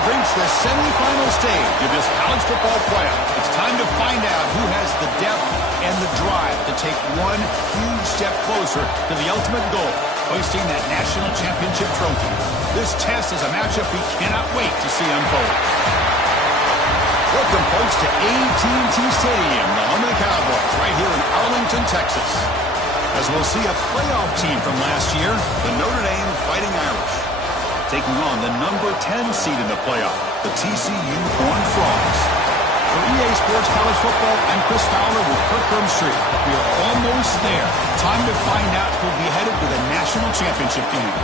have reached the semifinal stage of this college football playoff. It's time to find out who has the depth and the drive to take one huge step closer to the ultimate goal, hoisting that national championship trophy. This test is a matchup we cannot wait to see unfold. Welcome, folks, to AT&T Stadium, the home of the Cowboys, right here in Arlington, Texas. As we'll see a playoff team from last year, the Notre Dame Fighting Irish, taking on the number 10 seed in the playoff, the TCU Horned Frogs. For EA Sports College Football, I'm Chris Fowler with Kirk Street. We are almost there. Time to find out who'll be headed to the national championship game.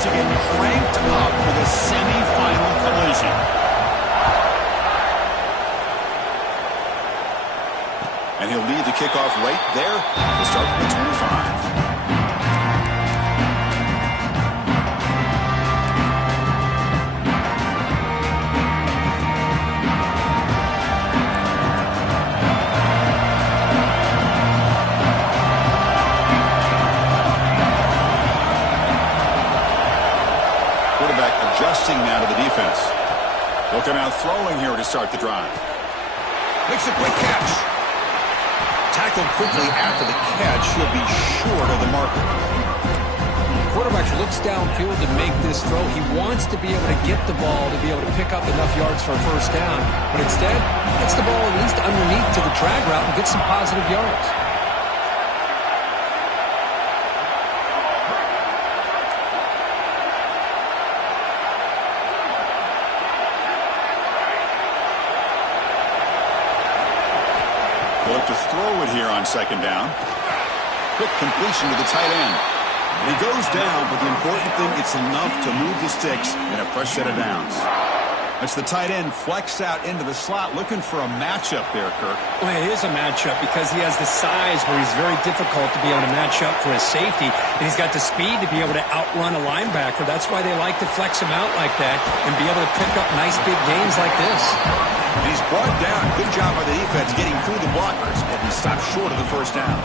To get cranked up for the semi-final collision. And he'll lead the kickoff right there to start the 25. Adjusting now to the defense. Looking out throwing here to start the drive. Makes a quick catch. Tackled quickly after the catch. He'll be short of the marker. The quarterback looks downfield to make this throw. He wants to be able to get the ball to be able to pick up enough yards for a first down. But instead, he gets the ball at least underneath to the drag route and gets some positive yards. Look to throw it here on second down. Quick completion to the tight end. He goes down, but the important thing, it's enough to move the sticks in a fresh set of downs. That's the tight end flexed out into the slot, looking for a matchup there, Kirk. Well, it is a matchup because he has the size where he's very difficult to be able to match up for his safety, and he's got the speed to be able to outrun a linebacker. That's why they like to flex him out like that and be able to pick up nice big gains like this. And he's brought down. Good job by the defense getting through the blockers, and he stopped short of the first down.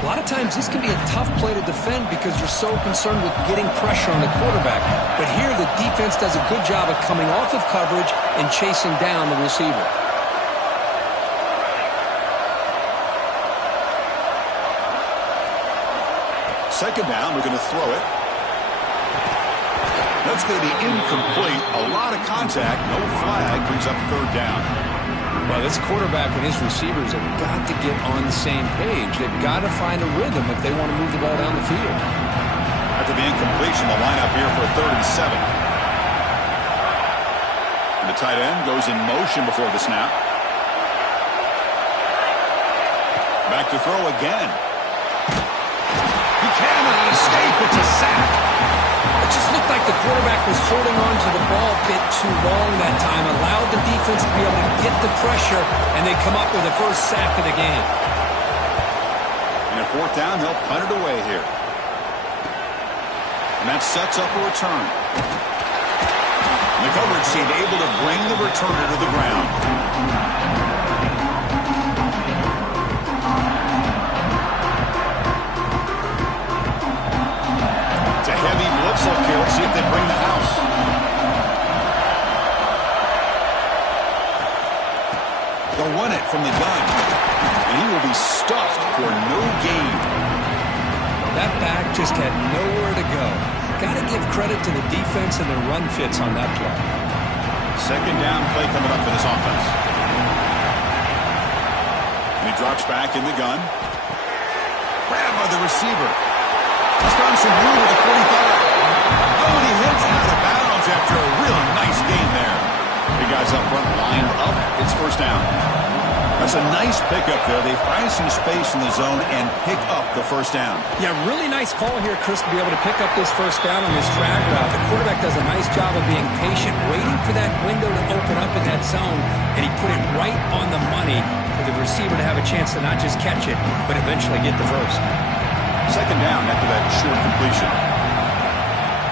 A lot of times this can be a tough play to defend because you're so concerned with getting pressure on the quarterback. But here the defense does a good job of coming off of coverage and chasing down the receiver. Second down, we're going to throw it. That's going to be incomplete. A lot of contact. No flag. Brings up third down. Well, this quarterback and his receivers have got to get on the same page. They've got to find a rhythm if they want to move the ball down the field. After the incompletion, the lineup here for a 3rd and 7. And the tight end goes in motion before the snap. Back to throw again. He cannot escape. It's a sack. It just looked like the quarterback was holding on to the ball a bit too long that time, allowed the defense to be able to get the pressure, and they come up with the first sack of the game. And a 4th down, they'll punt it away here. And that sets up a return. And the coverage team able to bring the returner to the ground. Heavy blitzel kill. See if they bring the house. They'll run it from the gun. And he will be stuffed for no gain. That back just had nowhere to go. Got to give credit to the defense and their run fits on that play. Second down play coming up for this offense. And he drops back in the gun. Grabbed by the receiver. He's found some room with the 45. Oh, and he hits out of bounds after a real nice gain there. The guys up front lined up. It's first down. That's a nice pickup there. They find some space in the zone and pick up the first down. Yeah, really nice call here, Chris, to be able to pick up this first down on this drag route. The quarterback does a nice job of being patient, waiting for that window to open up in that zone, and he put it right on the money for the receiver to have a chance to not just catch it, but eventually get the first. Second down after that short completion.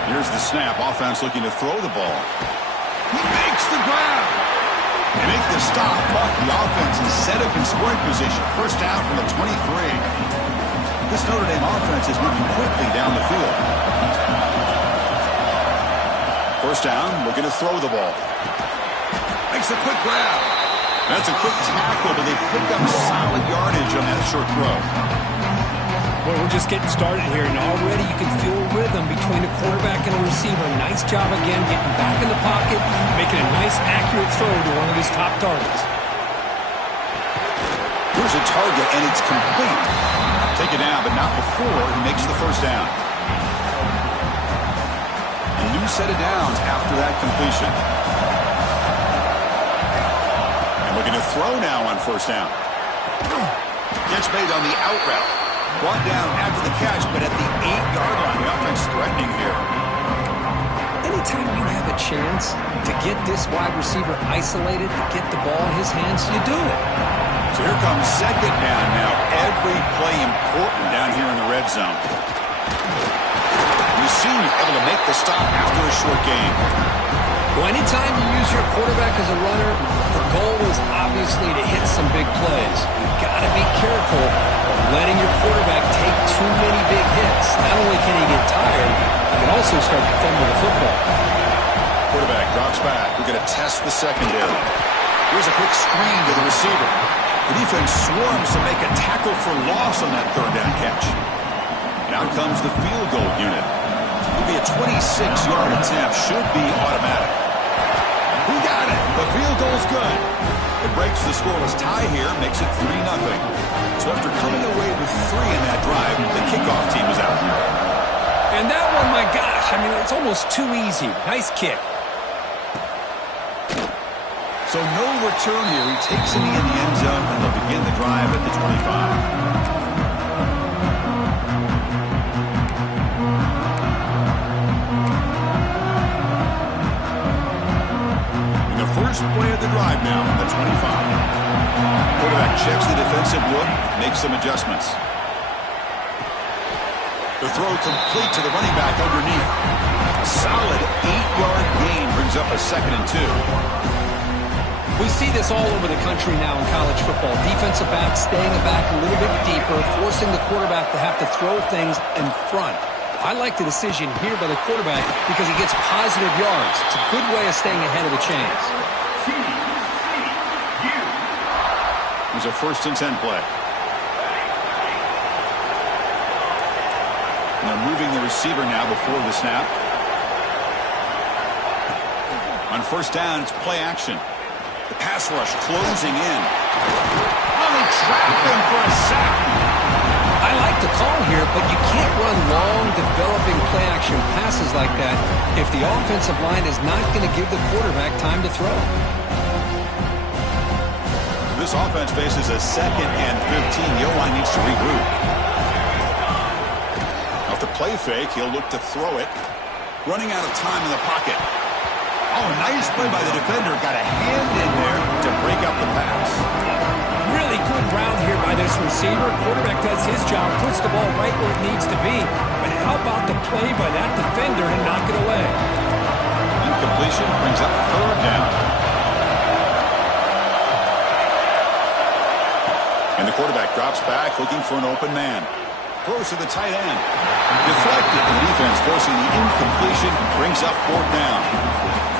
Here's the snap. Offense looking to throw the ball. He makes the grab. They make the stop, but the offense is set up in scoring position. First down from the 23. This Notre Dame offense is moving quickly down the field. First down, looking to throw the ball. Makes a quick grab. That's a quick tackle, but they pick up solid yardage on that short throw. Well, we're just getting started here, and already you can feel a rhythm between a quarterback and a receiver. Nice job again getting back in the pocket, making a nice, accurate throw to one of his top targets. Here's a target, and it's complete. Take it down, but not before he makes the first down. A new set of downs after that completion. And looking to throw now on first down. Gets made on the out route. Brought down after the catch, but at the 8-yard line. The offense threatening here. Anytime you have a chance to get this wide receiver isolated, to get the ball in his hands, you do it. So here comes second down now. Every play important down here in the red zone. The senior able to make the stop after a short gain. Well, anytime you use your quarterback as a runner, the goal is obviously to hit some big plays. You've got to be careful of letting your quarterback take too many big hits. Not only can he get tired, he can also start to fumble the football. Quarterback drops back. We're going to test the secondary. Here's a quick screen to the receiver. The defense swarms to make a tackle for loss on that third down catch. And out comes the field goal unit. It'll be a 26-yard attempt. Should be automatic. He got it. The field goal's good. It breaks the scoreless tie here, makes it 3-0. So after coming away with 3 in that drive, the kickoff team is out. And that one, my gosh, I mean, it's almost too easy. Nice kick. So no return here. He takes it in the end zone, and they'll begin the drive at the 25. First play of the drive now on the 25. Quarterback checks the defensive look, makes some adjustments. The throw complete to the running back underneath. A solid 8-yard gain brings up a 2nd and 2. We see this all over the country now in college football. Defensive backs staying back a little bit deeper, forcing the quarterback to have to throw things in front. I like the decision here by the quarterback because he gets positive yards. It's a good way of staying ahead of the chains. Here's a 1st and 10 play. And they're moving the receiver now before the snap. On first down, it's play action. The pass rush closing in. Oh, they trap him for a sack. I like the call here, but you can't run long, developing play-action passes like that if the offensive line is not going to give the quarterback time to throw. This offense faces a 2nd and 15. The O-line needs to regroup. Off the play fake, he'll look to throw it. Running out of time in the pocket. Oh, nice play by the defender. Got a hand in there to break up the pass. Really good route here by this receiver. Quarterback does his job, puts the ball right where it needs to be. But how about the play by that defender to knock it away? Incompletion brings up 3rd down. And the quarterback drops back, looking for an open man. Throws to the tight end. Deflected. The defense forcing the incompletion, brings up 4th down.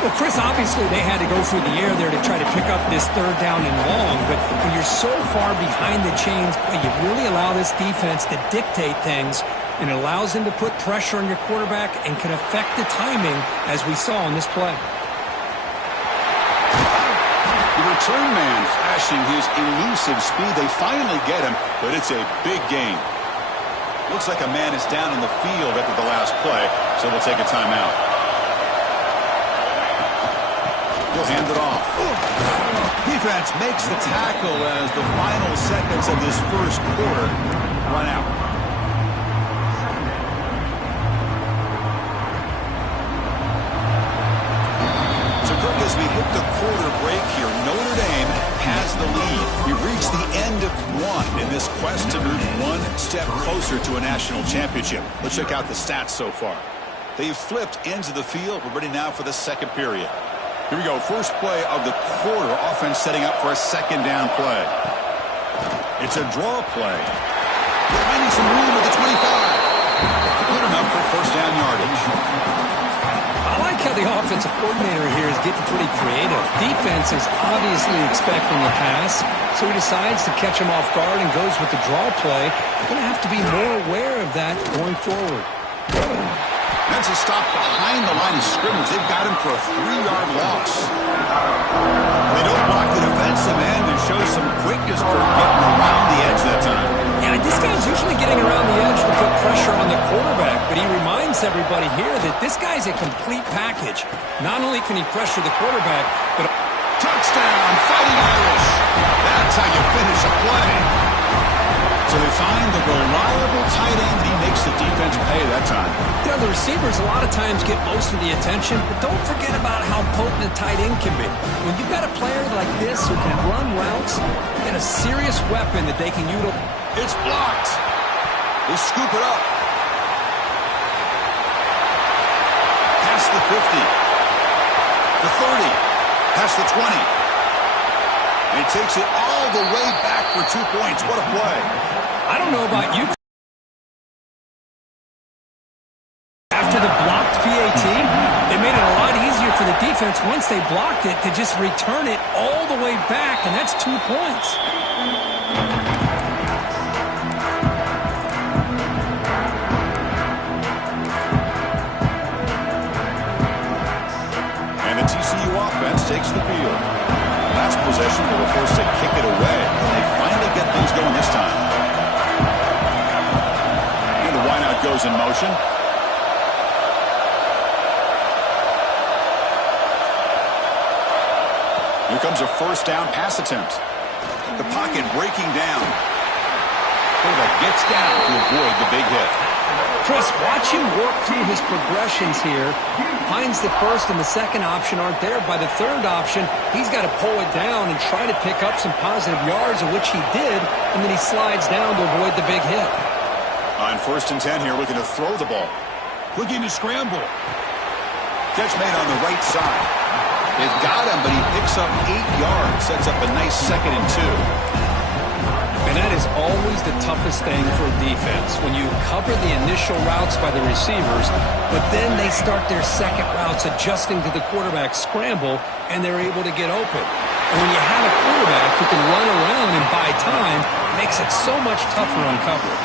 Well, Chris, obviously they had to go through the air there to try to pick up this 3rd down and long, but when you're so far behind the chains, you really allow this defense to dictate things, and it allows them to put pressure on your quarterback and can affect the timing, as we saw on this play. The return man flashing his elusive speed. They finally get him, but it's a big gain. Looks like a man is down in the field after the last play, so we'll take a timeout. He'll hand it off. Defense makes the tackle as the final seconds of this first quarter run out. So, Kirk, as we hit the quarter break here, Notre Dame has the lead. We've reached the end of one in this quest to move one step closer to a national championship. Let's check out the stats so far. They've flipped ends of the field. We're ready now for the second period. Here we go. First play of the quarter. Offense setting up for a second down play. It's a draw play. Finding some room at the 25. Good enough for first down yardage. I like how the offensive coordinator here is getting pretty creative. Defense is obviously expecting a pass, so he decides to catch him off guard and goes with the draw play. They're going to have to be more aware of that going forward. That's a stop behind the line of scrimmage. They've got him for a 3-yard loss. They don't block the defensive end and show some quickness for getting around the edge that time. Yeah, this guy's usually getting around the edge to put pressure on the quarterback, but he reminds everybody here that this guy's a complete package. Not only can he pressure the quarterback, but... Touchdown, Fighting Irish! That's how you finish a play. So they find the reliable tight end. He makes the defense pay that time. You know, the receivers a lot of times get most of the attention, but don't forget about how potent a tight end can be. When you've got a player like this who can run routes, you get a serious weapon that they can utilize. It's blocked. They scoop it up. Past the 50. The 30. Past the 20. And he takes it all the way back for 2 points. What a play. I don't know about you. After the blocked PAT, it made it a lot easier for the defense once they blocked it to just return it all the way back, and that's 2 points. And the TCU offense takes the field. Last possession, they were forced to kick it away, and they finally get things going this time. And the wideout goes in motion. Here comes a first down pass attempt. The pocket breaking down. Quarterback gets down to avoid the big hit. Chris, watch him work through his progressions here. Finds the first and the second option aren't there. By the third option, he's got to pull it down and try to pick up some positive yards, of which he did, and then he slides down to avoid the big hit. On 1st and 10 here, looking to throw the ball. Looking to scramble. Catch made on the right side. They've got him, but he picks up 8 yards. Sets up a nice 2nd and 2. And that is always the toughest thing for a defense, when you cover the initial routes by the receivers, but then they start their second routes adjusting to the quarterback's scramble, and they're able to get open. And when you have a quarterback who can run around and buy time, it makes it so much tougher on coverage.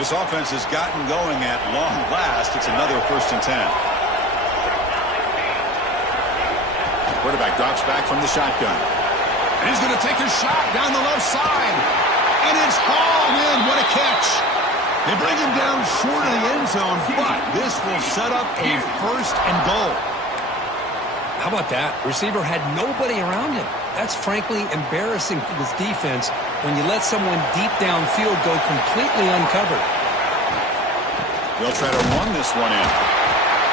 This offense has gotten going at long last. It's another 1st and 10. Quarterback drops back from the shotgun. And he's going to take a shot down the left side. And it's hauled in. What a catch. They bring him down short of the end zone, but this will set up a 1st and goal. How about that? Receiver had nobody around him. That's frankly embarrassing for this defense when you let someone deep downfield go completely uncovered. They'll try to run this one in.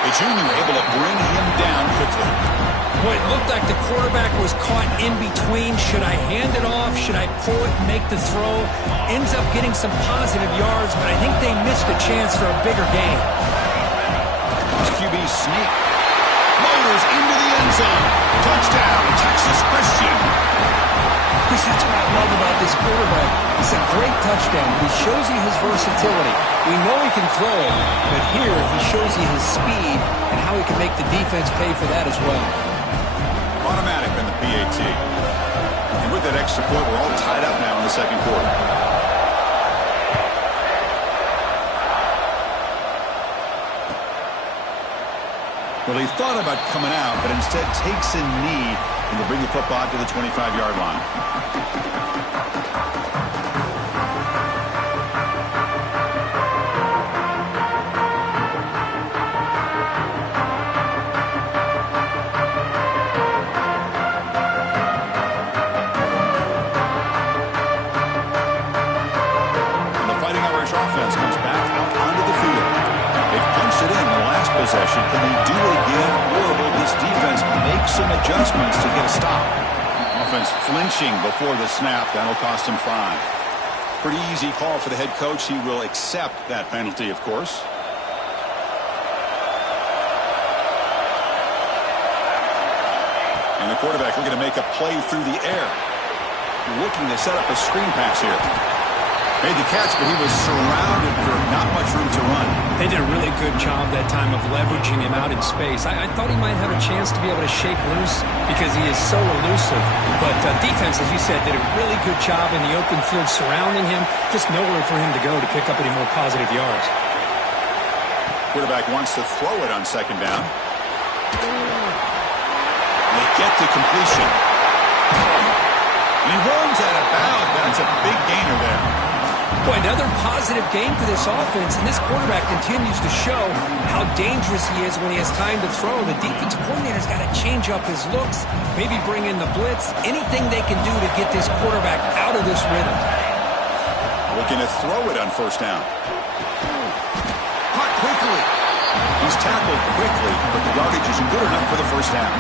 The junior able to bring him down quickly. Boy, it looked like the quarterback was caught in between. Should I hand it off? Should I pull it and make the throw? Ends up getting some positive yards, but I think they missed a chance for a bigger gain. QB sneak. Motors into the end zone. Touchdown, Texas Christian. Chris, that's what I love about this quarterback. It's a great touchdown. He shows you his versatility. We know he can throw it, but here he shows you his speed and how he can make the defense pay for that as well. Automatic in the PAT. And with that extra point, we're all tied up now in the second quarter. Well, he thought about coming out, but instead takes a knee and will bring the football to the 25-yard line. Offense comes back out onto the field. They punched it in the last possession. Can they do it again, or will this defense make some adjustments to get a stop? Offense flinching before the snap. That'll cost him 5. Pretty easy call for the head coach. He will accept that penalty, of course. And the quarterback looking to make a play through the air. Looking to set up a screen pass here. Made the catch, but he was surrounded for not much room to run. They did a really good job that time of leveraging him out in space. I thought he might have a chance to be able to shake loose because he is so elusive. But defense, as you said, did a really good job in the open field surrounding him. Just nowhere for him to go to pick up any more positive yards. Quarterback wants to throw it on second down. They get the completion. And he runs out of bounds. That's a big gainer there. Boy, another positive game for this offense, and this quarterback continues to show how dangerous he is when he has time to throw. The defensive coordinator's got to change up his looks, maybe bring in the blitz, anything they can do to get this quarterback out of this rhythm. Looking to throw it on first down. Caught quickly. He's tackled quickly, but the yardage isn't good enough for the first down.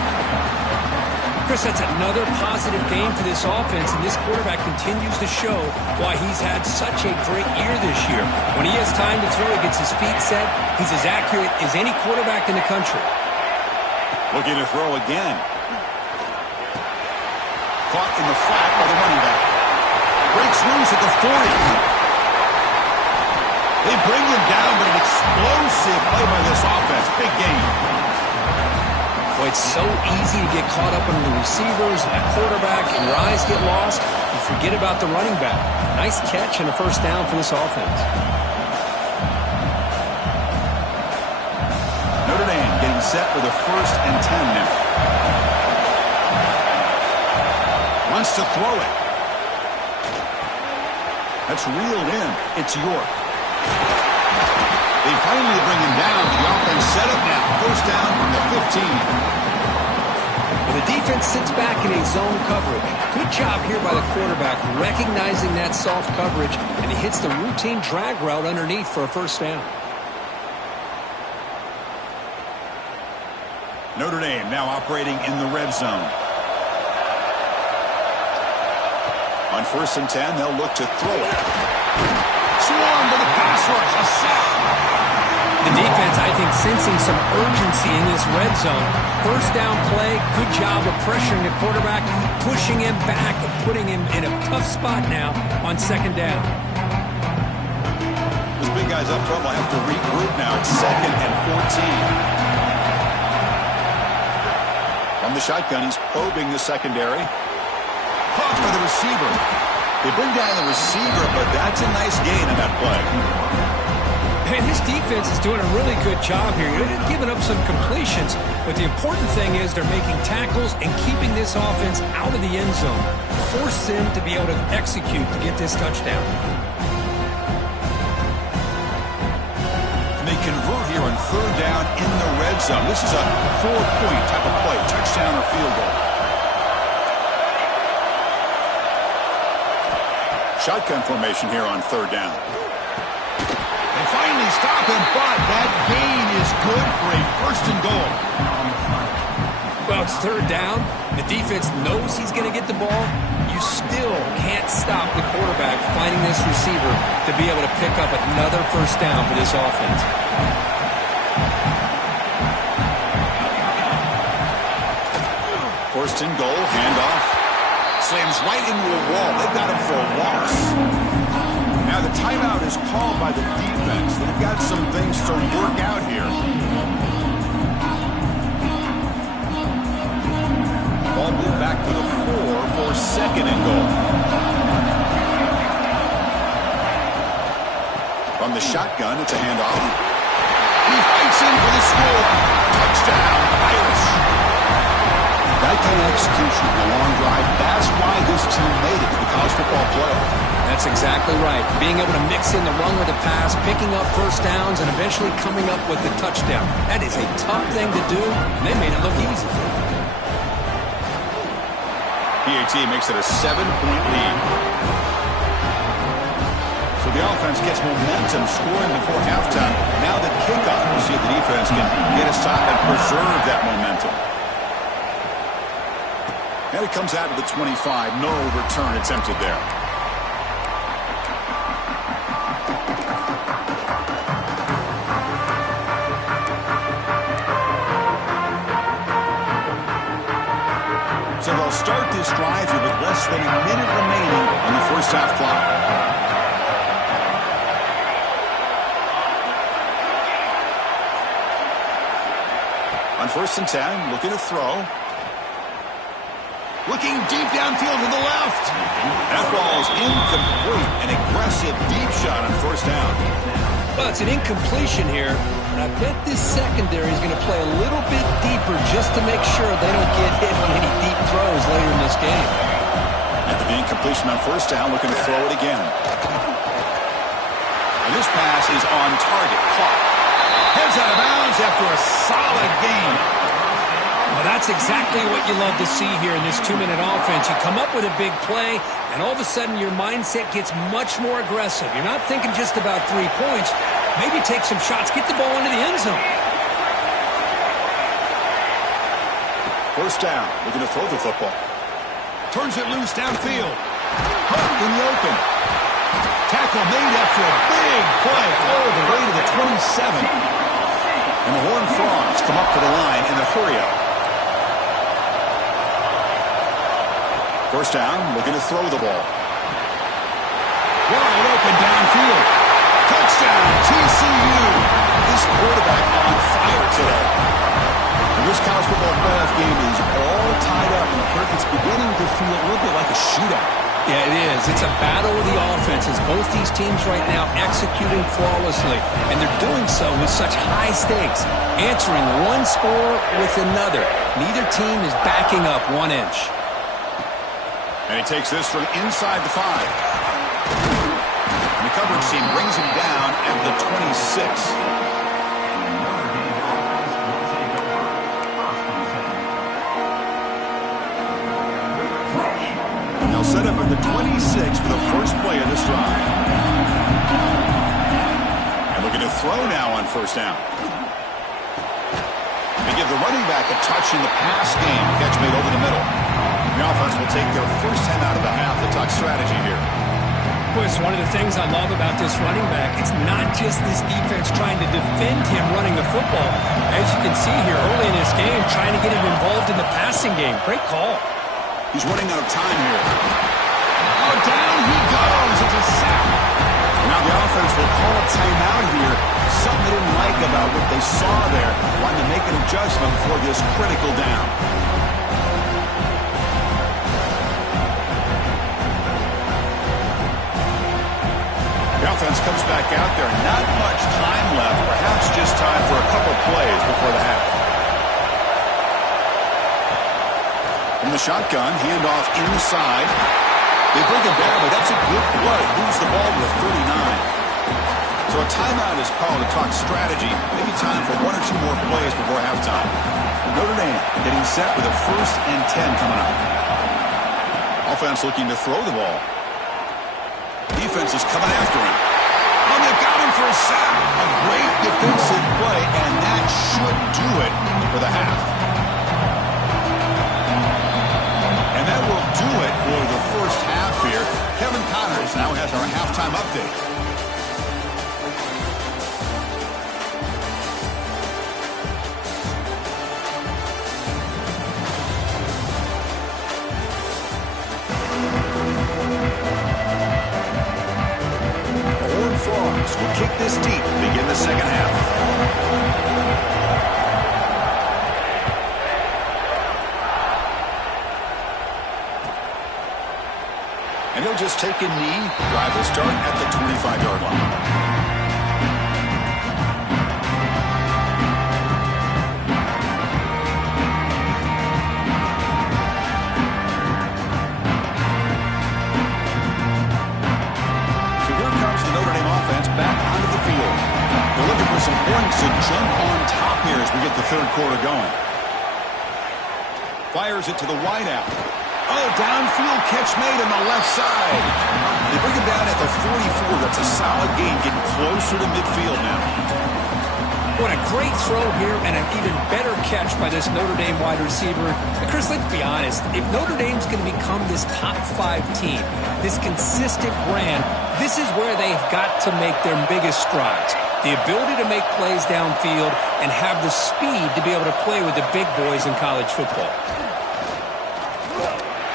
Chris, that's another positive game for this offense, and this quarterback continues to show why he's had such a great year this year. When he has time to throw, he gets his feet set. He's as accurate as any quarterback in the country. Looking to throw again. Caught in the flat by the running back. Breaks loose at the 40. They bring him down, but an explosive play by this offense. Big game. Boy, it's so easy to get caught up in the receivers and the quarterback, and your eyes get lost. You forget about the running back. Nice catch and a first down for this offense. Notre Dame getting set for the 1st and 10 now. Wants to throw it. That's reeled in. It's York. They finally bring him down. The offense set up now. First down from the 15. Well, the defense sits back in a zone coverage. Good job here by the quarterback recognizing that soft coverage, and he hits the routine drag route underneath for a first down. Notre Dame now operating in the red zone. On 1st and 10, they'll look to throw it. Swarm to the pass rush. A sack. The defense, I think, sensing some urgency in this red zone. First down play, good job of pressuring the quarterback, pushing him back and putting him in a tough spot now on second down. Those big guys up front will have to regroup now. It's 2nd and 14. From the shotgun, he's probing the secondary. Caught for the receiver. They bring down the receiver, but that's a nice gain on that play. And this defense is doing a really good job here. They're giving up some completions, but the important thing is they're making tackles and keeping this offense out of the end zone. Force them to be able to execute to get this touchdown. And they convert here on 3rd down in the red zone. This is a 4-point type of play, touchdown or field goal. Shotgun formation here on 3rd down. They finally stop him, but that gain is good for a 1st and goal. Well, it's 3rd down. The defense knows he's going to get the ball. You still can't stop the quarterback finding this receiver to be able to pick up another first down for this offense. 1st and goal, handoff. Slams right into a wall. They've got him for a loss. Now the timeout is called by the defense. They've got some things to work out here. Ball moved back to the 4 for 2nd and goal. From the shotgun, it's a handoff. He fights in for the score. Touchdown, Irish. That kind of execution, a long drive, that's why this team made it to the college football playoff. That's exactly right. Being able to mix in the run with the pass, picking up first downs, and eventually coming up with the touchdown. That is a tough thing to do, and they made it look easy. PAT makes it a 7-point lead. So the offense gets momentum scoring before halftime. Now the kickoff. We'll see if the defense can get a stop and preserve that momentum. And it comes out to the 25. No return attempted there. less than a minute remaining on the first half clock. On 1st and 10, looking to throw. Looking deep downfield to the left. That ball is incomplete. An aggressive deep shot on 1st down. Well, it's an incompletion here, but I bet this secondary is going to play a little bit deeper just to make sure they don't get hit on any deep throws later in this game. After the incompletion on 1st down, looking to throw it again. And this pass is on target. Caught. Heads out of bounds after a solid gain. Well, that's exactly what you love to see here in this 2-minute offense. You come up with a big play, and all of a sudden your mindset gets much more aggressive. You're not thinking just about 3 points. Maybe take some shots, get the ball into the end zone. 1st down, looking to throw the football. Turns it loose downfield. Hook in the open. Tackle made after a big play all the way to the 27. And the Horned Frogs come up to the line in a hurry-up. 1st down, looking to throw the ball. Wide open downfield. Touchdown, TCU. This quarterback on fire today. And this college football playoff game is all tied up, and it's beginning to feel a little bit like a shootout. Yeah, it is. It's a battle of the offenses. Both these teams right now executing flawlessly, and they're doing so with such high stakes, answering one score with another. Neither team is backing up 1 inch. And he takes this from inside the 5. And the coverage team brings him down at the 26. They'll set up at the 26 for the first play of this drive. And looking to throw now on 1st down. They give the running back a touch in the pass game. Catch made over the middle. The offense will take their first 10 out of the half. They talk strategy here. Boy, it's one of the things I love about this running back. It's not just this defense trying to defend him running the football. As you can see here early in this game, trying to get him involved in the passing game. Great call. He's running out of time here. Oh, down he goes. It's a sack. Now the offense will call a timeout here. Something they didn't like about what they saw there. Wanting to make an adjustment for this critical down. The offense comes back out there. Not much time left. Perhaps just time for a couple plays before the half. From the shotgun, handoff inside. They bring him down, but that's a good play. Moves the ball to the 39. So a timeout is called to talk strategy. Maybe time for 1 or 2 more plays before halftime. Notre Dame getting set with a 1st and 10 coming up. Offense looking to throw the ball. Defense is coming after him. Oh, they've got him for a sack. A great defensive play, and that should do it for the half. And that will do it for the first half here. Kevin Connors now has our halftime update. Frogs will kick this deep to begin the second half. And he'll just take a knee. Drive will start at the 25-yard line. Some points to jump on top here as we get the 3rd quarter going. Fires it to the wideout. Oh, downfield catch made on the left side. They bring him down at the 44. That's a solid gain, getting closer to midfield now. What a great throw here and an even better catch by this Notre Dame wide receiver. And Chris, let's be honest. If Notre Dame's going to become this top 5 team, this consistent brand, this is where they've got to make their biggest strides. The ability to make plays downfield and have the speed to be able to play with the big boys in college football.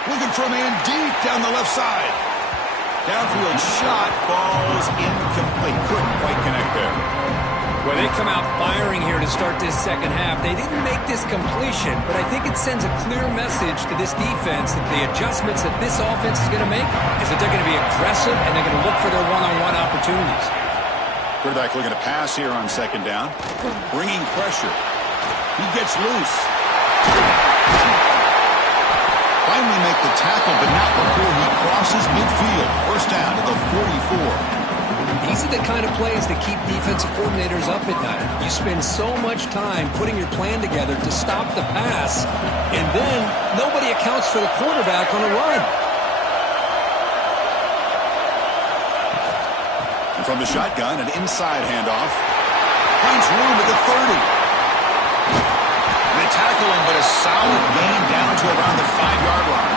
Looking for a man deep down the left side. Downfield shot falls incomplete. Couldn't quite connect there. Well, they come out firing here to start this second half. They didn't make this completion, but I think it sends a clear message to this defense that the adjustments that this offense is going to make is that they're going to be aggressive and they're going to look for their one-on-one opportunities. Quarterback looking to pass here on second down. Bringing pressure. He gets loose. Finally make the tackle, but not before he crosses midfield. First down to the 44. These are the kind of plays that keep defensive coordinators up at night. You spend so much time putting your plan together to stop the pass, and then nobody accounts for the quarterback on a run. And from the shotgun, an inside handoff. Finds room at the 30. They tackle him, but a solid gain down to around the 5-yard line.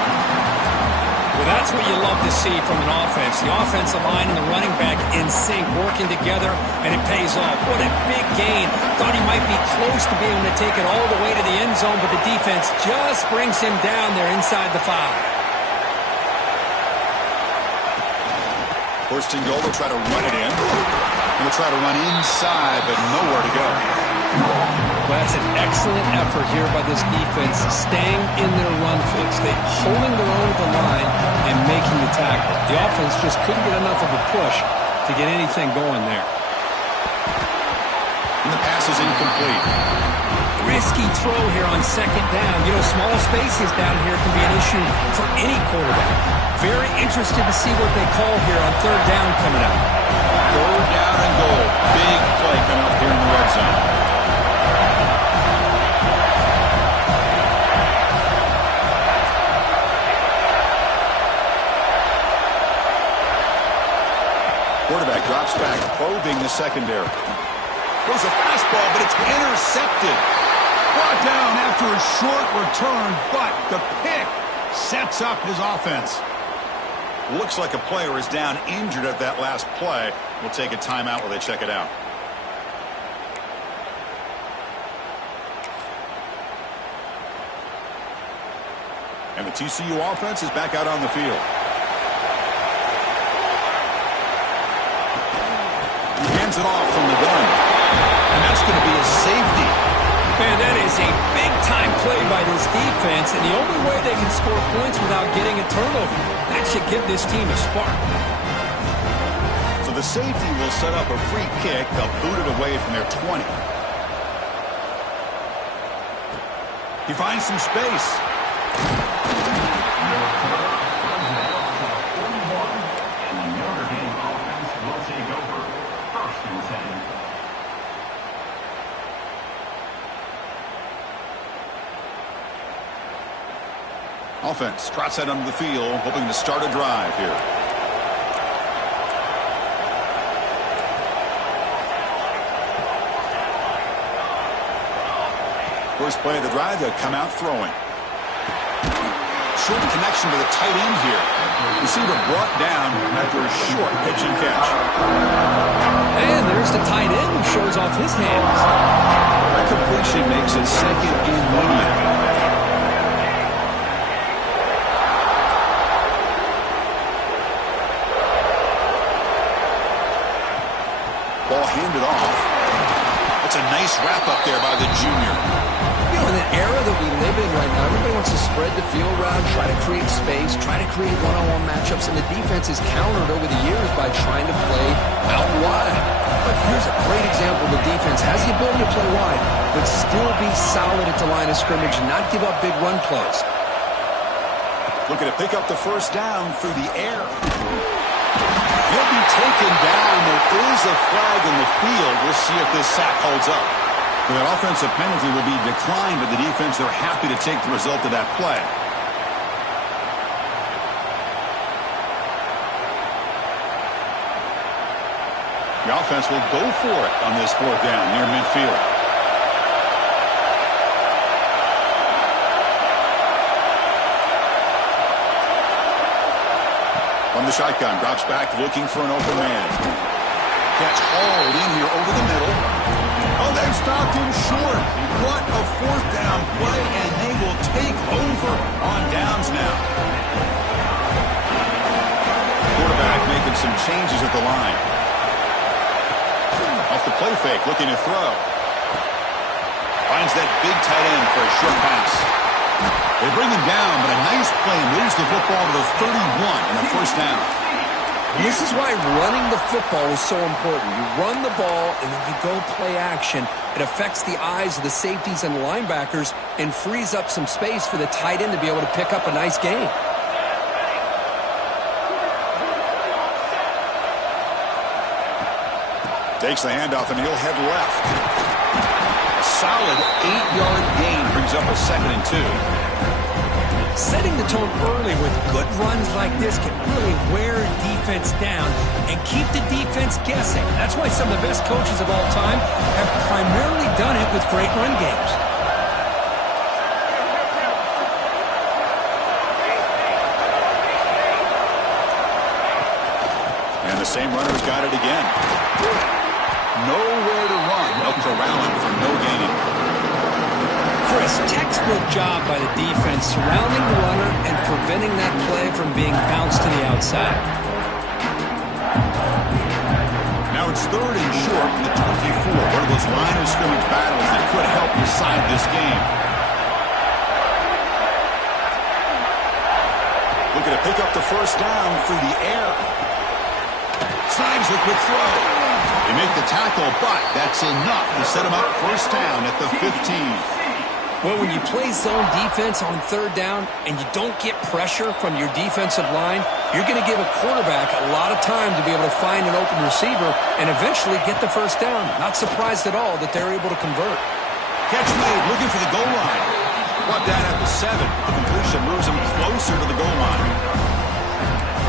Well, that's what you love to see from an offense. The offensive line and the running back in sync, working together, and it pays off. What a big gain. Thought he might be close to being able to take it all the way to the end zone, but the defense just brings him down there inside the 5. First and goal, they'll try to run it in. They'll try to run inside, but nowhere to go. Well, that's an excellent effort here by this defense, staying in their run fix. They're holding their own at the line and making the tackle. The offense just couldn't get enough of a push to get anything going there. And the pass is incomplete. Risky throw here on second down. You know, small spaces down here can be an issue for any quarterback. Very interested to see what they call here on third down coming up. Third down and goal. Big play coming up here in the red zone. Quarterback drops back, probing the secondary. Goes a fastball, but it's intercepted. Brought down after a short return, but the pick sets up his offense. Looks like a player is down injured at that last play. We'll take a timeout while they check it out. And the TCU offense is back out on the field. He hands it off from the gun. And that's going to be a safety. Man, that is a big-time play by this defense, and the only way they can score points without getting a turnover. That should give this team a spark. So the safety will set up a free kick. They'll boot it away from their 20. He finds some space. Offense trots out onto the field, hoping to start a drive here. First play of the drive, they'll come out throwing. Short connection to the tight end here. Receiver brought down after a short pitch and catch. And there's the tight end who shows off his hands. That completion makes it second and medium. Ball handed off. That's a nice wrap up there by the junior. You know, in the era that we live in right now, everybody wants to spread the field around, try to create space, try to create one-on-one matchups, and the defense is countered over the years by trying to play out wide. But here's a great example. The defense has the ability to play wide, but still be solid at the line of scrimmage and not give up big run plays. Looking to pick up the first down through the air. He'll be taken down. There is a flag in the field. We'll see if this sack holds up. So that offensive penalty will be declined, but the defense, they're happy to take the result of that play. The offense will go for it on this fourth down near midfield. From the shotgun, drops back looking for an open man. Catch hauled in here over the middle. Oh, they've stopped him short. What a fourth down play, and they will take over on downs now. Quarterback making some changes at the line. Off the play fake, looking to throw. Finds that big tight end for a short pass. They bring him down, but a nice play moves the football to the 31 and a first down. And this is why running the football is so important. You run the ball, and then you go play action. It affects the eyes of the safeties and the linebackers and frees up some space for the tight end to be able to pick up a nice gain. Takes the handoff, and he'll head left. A solid 8-yard gain brings up a 2nd and 2. Setting the tone early with good runs like this can really wear defense down and keep the defense guessing. That's why some of the best coaches of all time have primarily done it with great run games. And the same runner's got it again. Nowhere to run. No corralling for no gain. Chris, textbook job by the defense surrounding the runner and preventing that play from being bounced to the outside. Now it's 3rd and short in the 24. One of those line of scrimmage battles that could help decide this game. Looking to pick up the first down through the air. Signs a quick throw. They make the tackle, but that's enough to set him up first down at the 15. Well, when you play zone defense on 3rd down and you don't get pressure from your defensive line, you're going to give a quarterback a lot of time to be able to find an open receiver and eventually get the first down. Not surprised at all that they're able to convert. Catch made, looking for the goal line. Brought down at the 7. The completion moves him closer to the goal line.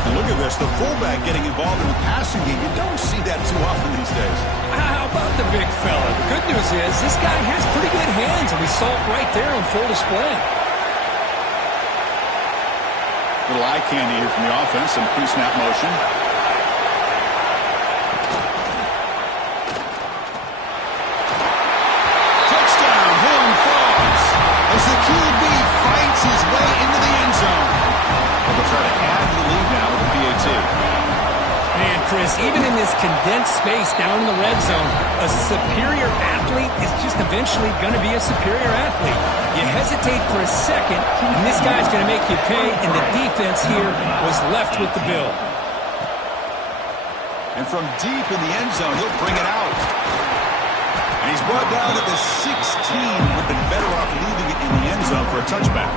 And look at this, the fullback getting involved in the passing game. You don't see that too often these days. How about the big fella? The good news is this guy has pretty good hands, and we saw it right there on full display. Little eye candy here from the offense, some pre-snap motion. Touchdown, Horn Frogs, as the QB fights his way into the end zone. They'll try to add to the lead now with the PAT. Man, Chris, even in this condensed space down in the red zone, a superior athlete is just eventually going to be a superior athlete. You hesitate for a second, and this guy's going to make you pay, and the defense here was left with the bill. And from deep in the end zone, he'll bring it out. And he's brought down at the 16. Would have been better off leaving it in the end zone for a touchback.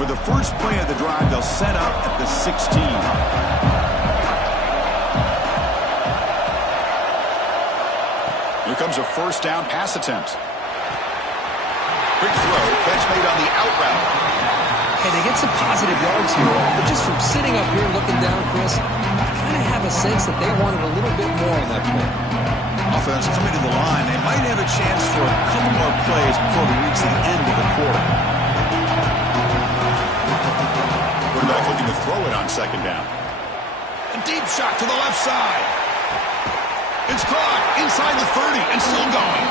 For the first play of the drive, they'll set up at the 16. Here comes a first down pass attempt. Quick throw, catch made on the out route. Hey, they get some positive yards here, but just from sitting up here looking down, Chris, I kind of have a sense that they wanted a little bit more on that play. Offense coming to the line. They might have a chance for a couple more plays before we reach the end of the quarter. Quarterback looking to throw it on 2nd down. A deep shot to the left side. It's caught inside the 30 and still going.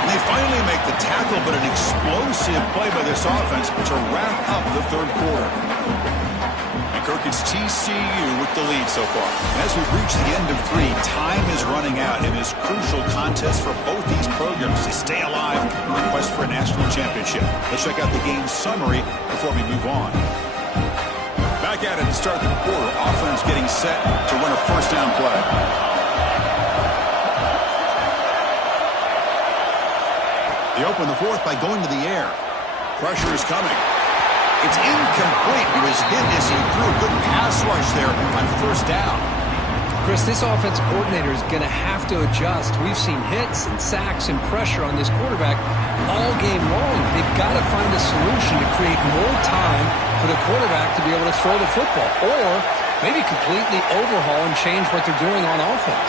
And they finally make the tackle, but an explosive play by this offense to wrap up the 3rd quarter. And Kirk, it's TCU with the lead so far. And as we've reached the end of 3, time is running out in this crucial contest for both these programs to stay alive in the quest for a national championship. Let's check out the game summary before we move on. Back at it to start the quarter. Offense getting set to run a first down play. They open the 4th by going to the air. Pressure is coming. It's incomplete. He was hit as he threw a good pass rush there on first down. Chris, this offensive coordinator is going to have to adjust. We've seen hits and sacks and pressure on this quarterback all game long. They've got to find a solution to create more time for the quarterback to be able to throw the football, or maybe completely overhaul and change what they're doing on offense.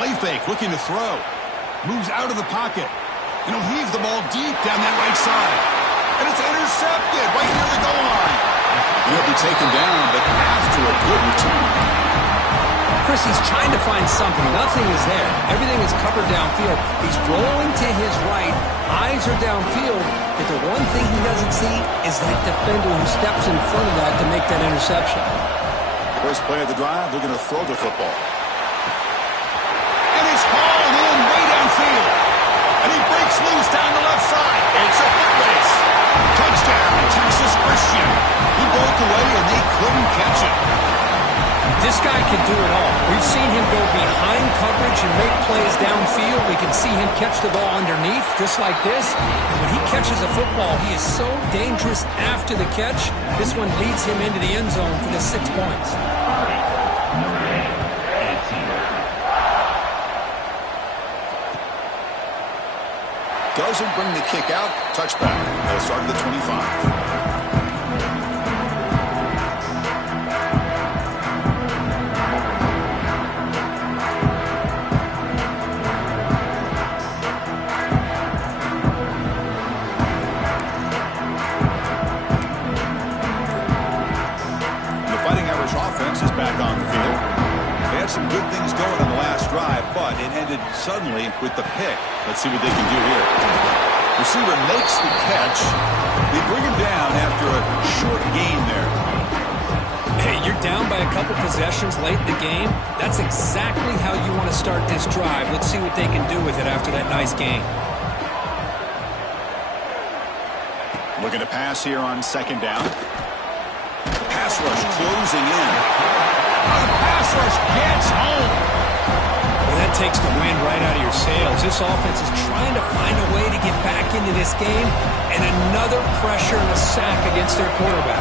Play fake, looking to throw. Moves out of the pocket. And he'll heave the ball deep down that right side. And it's intercepted right near the goal line. He'll be taken down, but after a good return. Chris, he's trying to find something. Nothing is there. Everything is covered downfield. He's rolling to his right. Eyes are downfield. But the one thing he doesn't see is that defender who steps in front of that to make that interception. First play of the drive, they're going to throw the football. And he's hauled in way downfield. And he breaks loose down the left side. It's a foot race. Touchdown, Texas Christian. He broke away and they couldn't catch him. This guy can do it all. We've seen him go behind coverage and make plays downfield. We can see him catch the ball underneath, just like this. And when he catches a football, he is so dangerous after the catch. This one leads him into the end zone for the 6 points. Doesn't bring the kick out. Touchback. They'll start at the 25. Offense is back on the field. They had some good things going on the last drive, but it ended suddenly with the pick. Let's see what they can do here. Receiver makes the catch. They bring him down after a short gain there. Hey, you're down by a couple possessions late in the game. That's exactly how you want to start this drive. Let's see what they can do with it after that nice game. Looking to pass here on second down. Pass rush closing in. The pass rush gets home. Well, that takes the wind right out of your sails. This offense is trying to find a way to get back into this game, and another pressure and a sack against their quarterback.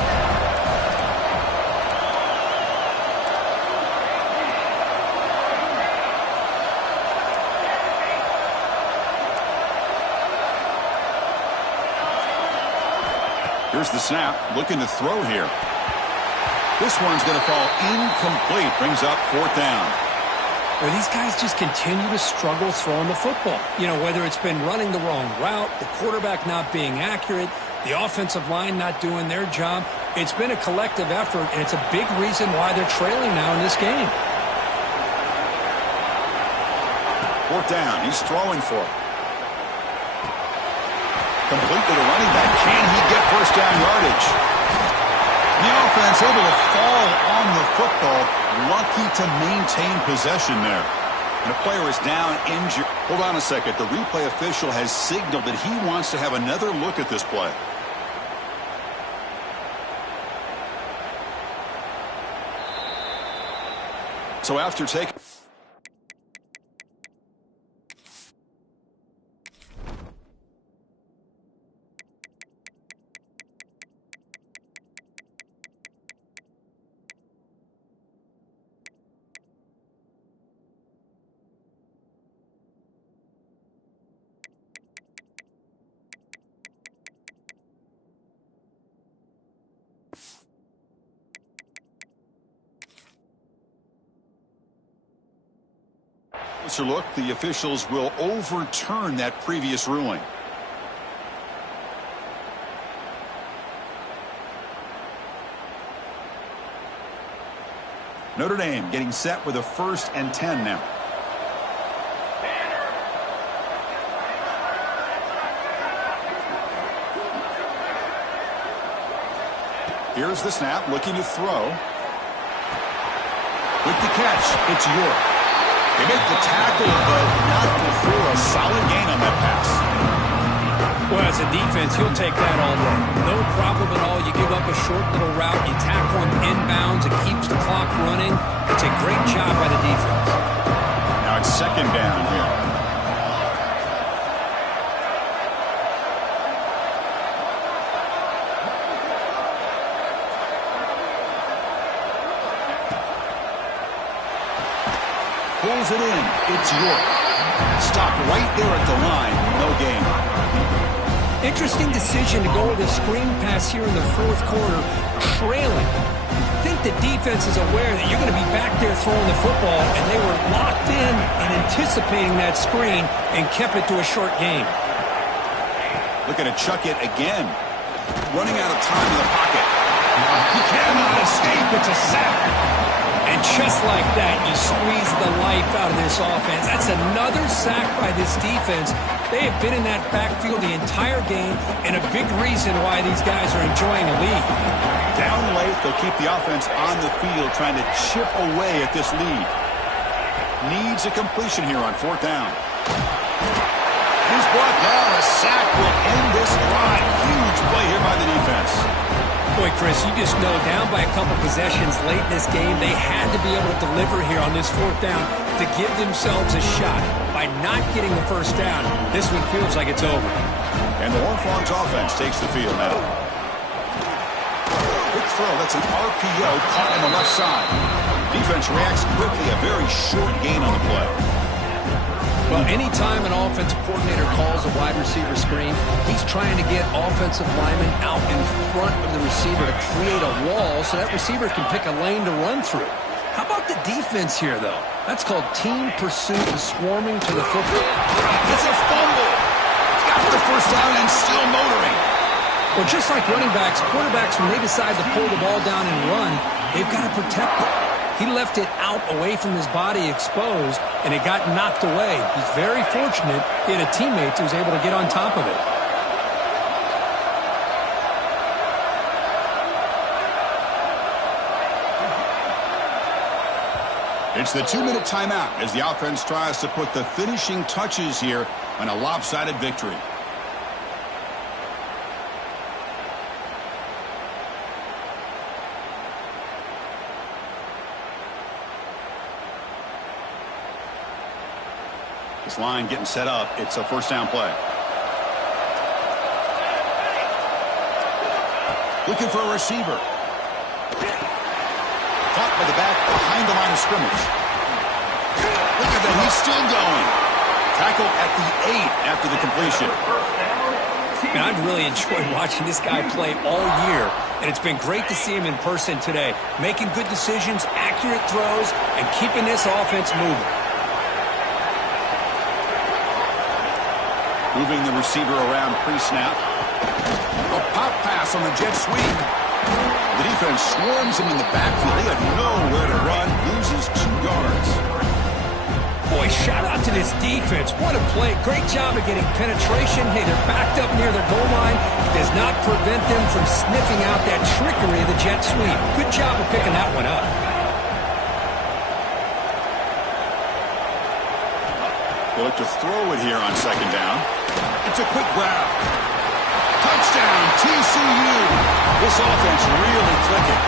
Here's the snap, looking to throw here. This one's going to fall incomplete. Brings up fourth down. Well, these guys just continue to struggle throwing the football. You know, whether it's been running the wrong route, the quarterback not being accurate, the offensive line not doing their job. It's been a collective effort, and it's a big reason why they're trailing now in this game. Fourth down. He's throwing for it. Complete to the running back. Can he get first down yardage? The offense able to fall on the football. Lucky to maintain possession there. And a player is down injured. Hold on a second. The replay official has signaled that he wants to have another look at this play. So after taking... closer look, the officials will overturn that previous ruling. Notre Dame getting set with a 1st and 10 now. Here's the snap, looking to throw. With the catch, it's York. They make the tackle, but not before a solid gain on that pass. Well, as a defense, you'll take that all day. No problem at all. You give up a short little route, you tackle him inbounds, it keeps the clock running. It's a great job by the defense. Now it's second down here. Pulls it in. It's York. Stopped right there at the line. No gain. Interesting decision to go with a screen pass here in the 4th quarter, trailing. I think the defense is aware that you're going to be back there throwing the football, and they were locked in and anticipating that screen and kept it to a short game. Looking to chuck it again. Running out of time in the pocket. He cannot escape. It's a sack. And just like that, you squeeze the life out of this offense. That's another sack by this defense. They have been in that backfield the entire game, and a big reason why these guys are enjoying a lead. Down late, they'll keep the offense on the field, trying to chip away at this lead. Needs a completion here on 4th down. He's brought down. A sack will end this drive. Huge play here by the defense. Boy, Chris, you just know down by a couple possessions late in this game, they had to be able to deliver here on this 4th down to give themselves a shot. By not getting the first down, this one feels like it's over. And the Horned offense takes the field now. Quick throw. That's an RPO caught on the left side. Defense reacts quickly. A very short gain on the play. Well, anytime an offensive coordinator calls a wide receiver screen, he's trying to get offensive linemen out in front of the receiver to create a wall so that receiver can pick a lane to run through. How about the defense here, though? That's called team pursuit and swarming to the football. It's a fumble. Got the first down and still motoring. Well, just like running backs, quarterbacks, when they decide to pull the ball down and run, they've got to protect it. He left it out away from his body exposed, and it got knocked away. He's very fortunate he had a teammate who was able to get on top of it. It's the 2-minute timeout as the offense tries to put the finishing touches here on a lopsided victory. This line getting set up. It's a 1st down play. Looking for a receiver. Caught by the back behind the line of scrimmage. Look at that. He's still going. Tackled at the 8 after the completion. And I've really enjoyed watching this guy play all year, and it's been great to see him in person today, making good decisions, accurate throws, and keeping this offense moving. Moving the receiver around pre-snap. A pop pass on the jet sweep. The defense swarms him in the backfield. They have nowhere to run. Loses 2 yards. Boy, shout out to this defense. What a play. Great job of getting penetration. Hey, they're backed up near their goal line. It does not prevent them from sniffing out that trickery of the jet sweep. Good job of picking that one up. They look to throw it here on 2nd down. It's a quick grab. Touchdown, TCU. This offense really clicking.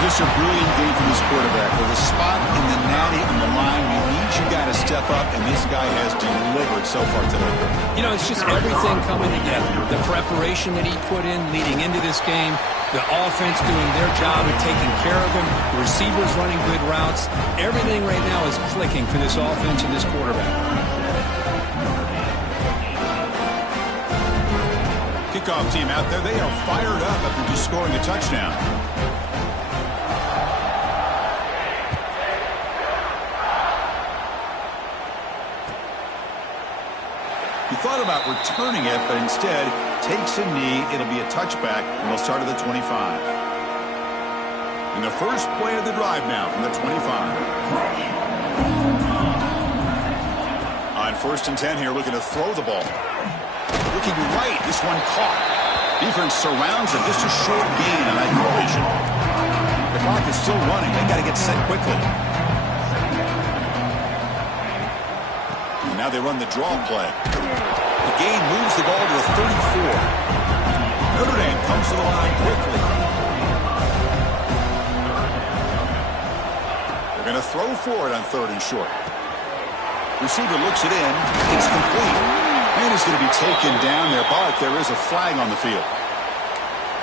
Just a brilliant game from this quarterback. With a spot in the natty on the line, you need you got to step up, and this guy has delivered so far today. You know, it's just everything coming together. The preparation that he put in leading into this game, the offense doing their job of taking care of him, the receivers running good routes. Everything right now is clicking for this offense and this quarterback. Kickoff team out there, they are fired up after just scoring a touchdown. He thought about returning it, but instead takes a knee. It'll be a touchback, and they'll start at the 25. And the first play of the drive now from the 25. On 1st and 10 here, looking to throw the ball. Looking right, this one caught. Defense surrounds him, just a short gain on that completion. The clock is still running. They got to get set quickly. And now they run the draw play. The gain moves the ball to the 34. Notre Dame comes to the line quickly. They're going to throw for it on 3rd and short. Receiver looks it in. It's complete. And it's going to be taken down there, but there is a flag on the field.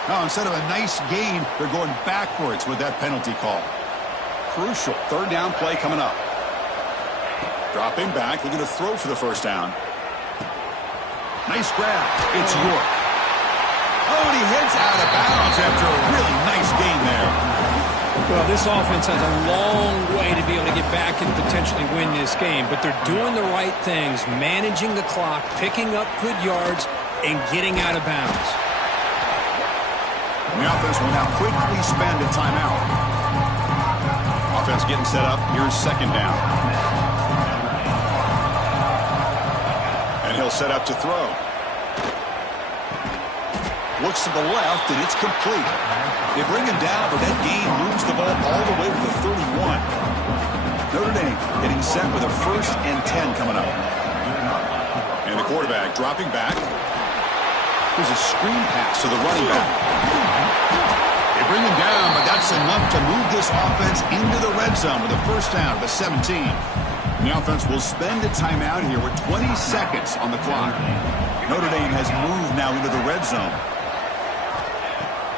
Now, instead of a nice gain, they're going backwards with that penalty call. Crucial 3rd down play coming up. Dropping back, looking to throw for the 1st down. Nice grab. It's York. Oh, and he heads out of bounds after a really nice gain there. Well, this offense has a long way to be able to get back and potentially win this game, but they're doing the right things, managing the clock, picking up good yards, and getting out of bounds. And the offense will now quickly spend a timeout. Offense getting set up. Here's second down. And he'll set up to throw. Looks to the left, and it's complete. They bring him down, but that gain moves the ball all the way to the 31. Notre Dame getting set with a 1st and 10 coming up. And the quarterback dropping back. Here's a screen pass to the running back. They bring him down, but that's enough to move this offense into the red zone with a 1st down at the 17. And the offense will spend a timeout here with 20 seconds on the clock. Notre Dame has moved now into the red zone.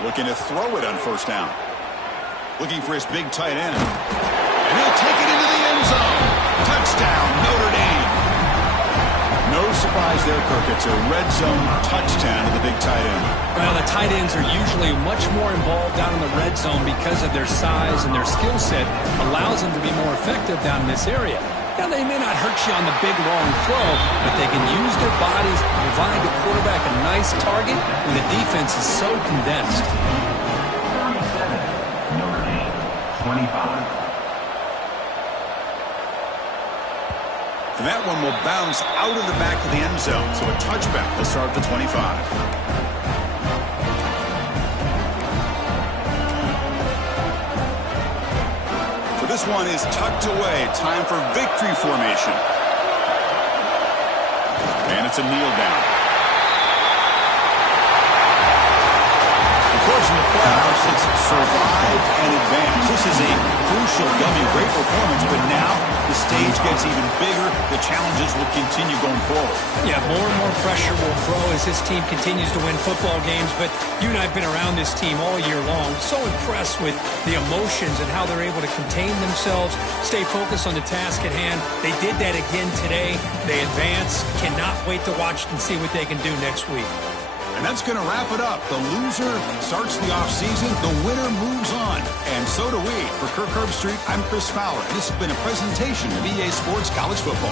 Looking to throw it on 1st down. Looking for his big tight end. And he'll take it into the end zone. Touchdown, Notre Dame. No surprise there, Kirk. It's a red zone touchdown to the big tight end. Well, the tight ends are usually much more involved down in the red zone because of their size, and their skill set allows them to be more effective down in this area. Now, they may not hurt you on the big, long throw, but they can use their bodies to provide the quarterback a nice target when the defense is so condensed. 37, Notre Dame, 25. And that one will bounce out of the back of the end zone. So a touchback will start at the 25. So this one is tucked away. Time for victory formation. And it's a kneel down. Of course, in the playoffs, it's survive and advance. This is a crucial W. Great performance, but now the stage gets even bigger. The challenges will continue going forward. Yeah, more and more pressure will grow as this team continues to win football games. But you and I have been around this team all year long. So impressed with the emotions and how they're able to contain themselves, stay focused on the task at hand. They did that again today. They advance. Cannot wait to watch and see what they can do next week. And that's going to wrap it up. The loser starts the offseason. The winner moves on. And so do we. For Kirk Herbstreit, I'm Chris Fowler. This has been a presentation of EA Sports College Football.